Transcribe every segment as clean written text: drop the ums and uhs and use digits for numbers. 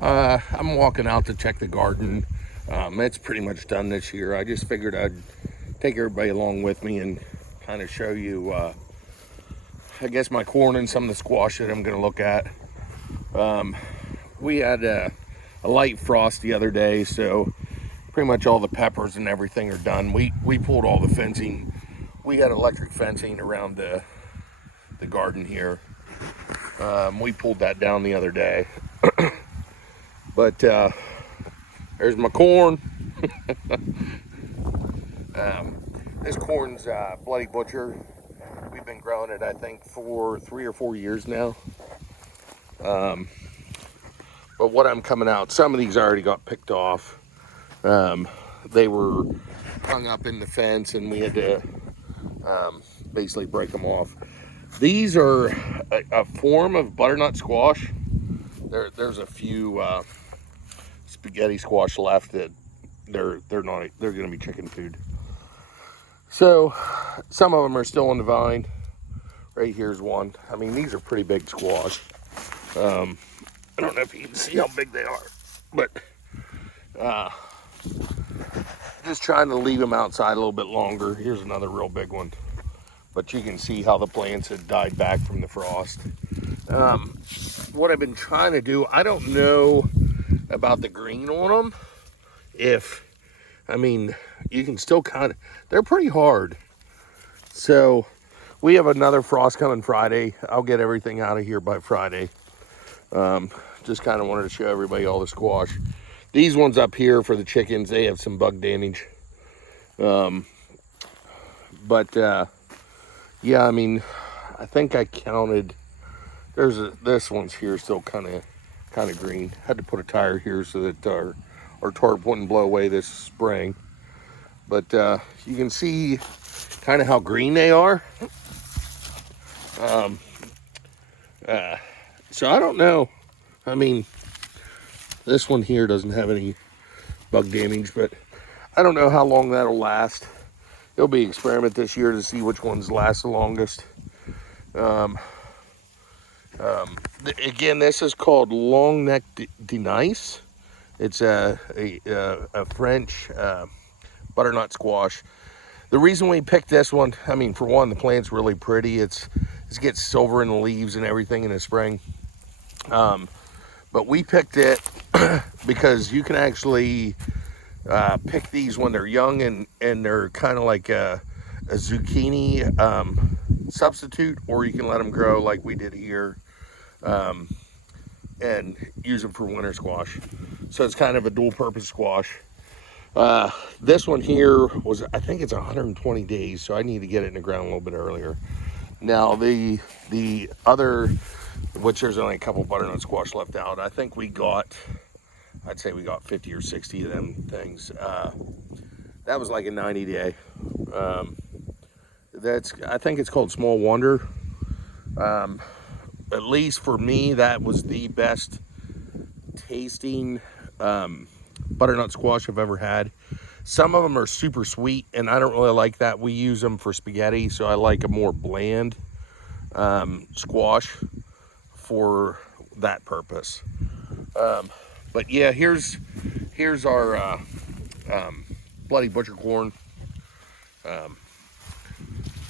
I'm walking out to check the garden. It's pretty much done this year. I just figured I'd take everybody along with me and kind of show you, I guess, my corn and some of the squash that I'm going to look at. We had a light frost the other day, so pretty much all the peppers and everything are done. We pulled all the fencing. We had electric fencing around the garden here. We pulled that down the other day. But there's my corn. This corn's Bloody Butcher. We've been growing it, I think, for 3 or 4 years now. But what I'm coming out, some of these already got picked off. They were hung up in the fence and we had to basically break them off. These are a form of butternut squash. There's a few spaghetti squash left that they're going to be chicken food. So some of them are still on the vine. Right here's one. I mean, these are pretty big squash. I don't know if you can see how big they are, but just trying to leave them outside a little bit longer. Here's another real big one, but you can see how the plants had died back from the frost. What I've been trying to do, I don't know about the green on them. I mean, you can still kind of, they're pretty hard. So we have another frost coming Friday. I'll get everything out of here by Friday. Just kind of wanted to show everybody all the squash. These ones up here for the chickens, they have some bug damage. Yeah, I mean, I think I counted, this one's here still kind of green. Had to put a tire here so that our tarp wouldn't blow away this spring. But you can see kind of how green they are. So I don't know. I mean, this one here doesn't have any bug damage, but I don't know how long that'll last. It'll be an experiment this year to see which ones last the longest. Again, this is called long neck de Nice. It's a French butternut squash. The reason we picked this one, I mean, for one, the plant's really pretty. It gets silver in the leaves and everything in the spring. But we picked it because you can actually pick these when they're young and they're kind of like a zucchini substitute, or you can let them grow like we did here and use them for winter squash. So it's kind of a dual purpose squash. This one here was, I think it's 120 days, so I need to get it in the ground a little bit earlier. Now the other, which there's only a couple butternut squash left out, I think I'd say we got 50 or 60 of them things. That was like a 90 day. I think it's called Small Wonder. At least for me, that was the best tasting butternut squash I've ever had. Some of them are super sweet, and I don't really like that. We use them for spaghetti, so I like a more bland squash for that purpose. But yeah, here's our Bloody Butcher corn.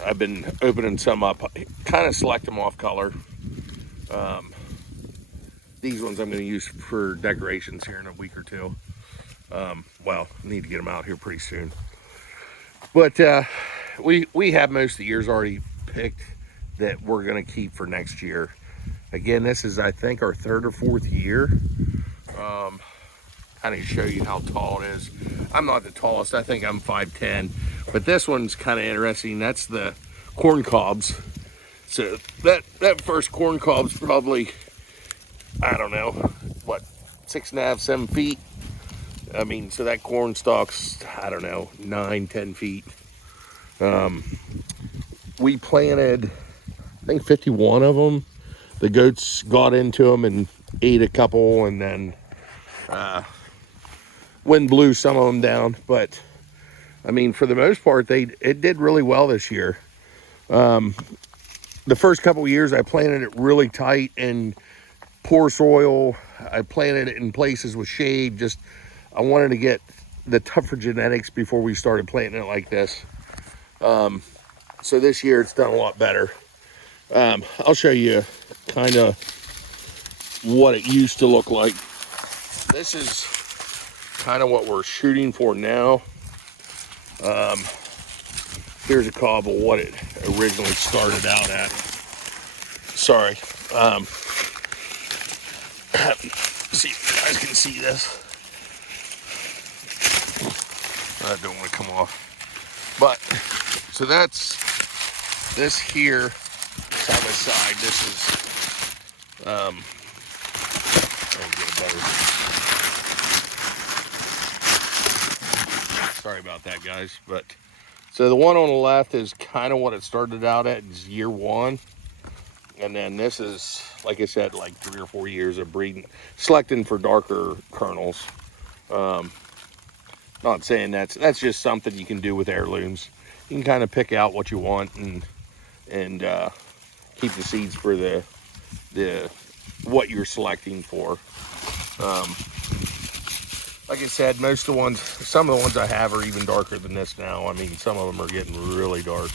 I've been opening some up, kind of select them off color. These ones I'm going to use for decorations here in a week or two. Well, I need to get them out here pretty soon. But we have most of the years already picked that we're going to keep for next year. Again, this is, I think, our 3rd or 4th year. Kind of show you how tall it is. I'm not the tallest. I think I'm 5'10", but this one's kind of interesting. That's the corn cobs. So that first corn cob's probably, I don't know, what, 6.5, 7 feet. I mean, so that corn stalk's, I don't know, 9, 10 feet. We planted, I think, 51 of them. The goats got into them and ate a couple, and then wind blew some of them down. But I mean, for the most part, it did really well this year. The first couple of years I planted it really tight and poor soil. I planted it in places with shade. Just, I wanted to get the tougher genetics before we started planting it like this. So this year it's done a lot better. I'll show you kind of what it used to look like. This is kind of what we're shooting for now. Here's a cob of what it originally started out at. Sorry. See if you guys can see this. I don't want to come off. But, so that's this here, side by side. This is, I'll get a better. Sorry about that, guys. But, so the one on the left is kind of what it started out at, is year 1. And then this is, like I said, like 3 or 4 years of breeding, selecting for darker kernels. Not saying that's just something you can do with heirlooms. You can kind of pick out what you want and keep the seeds for the what you're selecting for. Like I said, most of the ones, some of the ones I have are even darker than this now. I mean, some of them are getting really dark.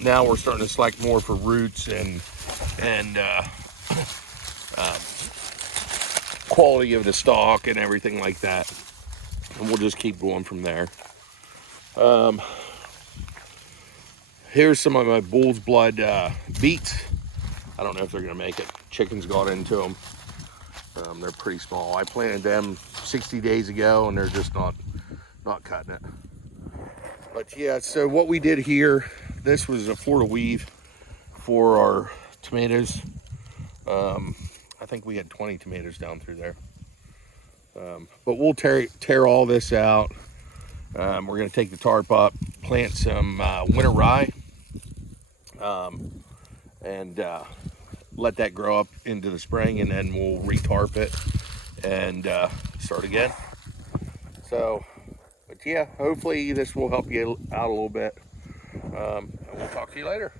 Now we're starting to select more for roots and quality of the stalk and everything like that. And we'll just keep going from there. Here's some of my bull's blood beets. I don't know if they're gonna make it. Chickens got into them. They're pretty small. I planted them 60 days ago and they're just not cutting it. But yeah, so what we did here, this was a Florida weave for our tomatoes. I think we had 20 tomatoes down through there. But we'll tear all this out. We're going to take the tarp up, plant some winter rye, and let that grow up into the spring, and then we'll retarp it and start again. So, but yeah, hopefully this will help you out a little bit. And we'll talk to you later.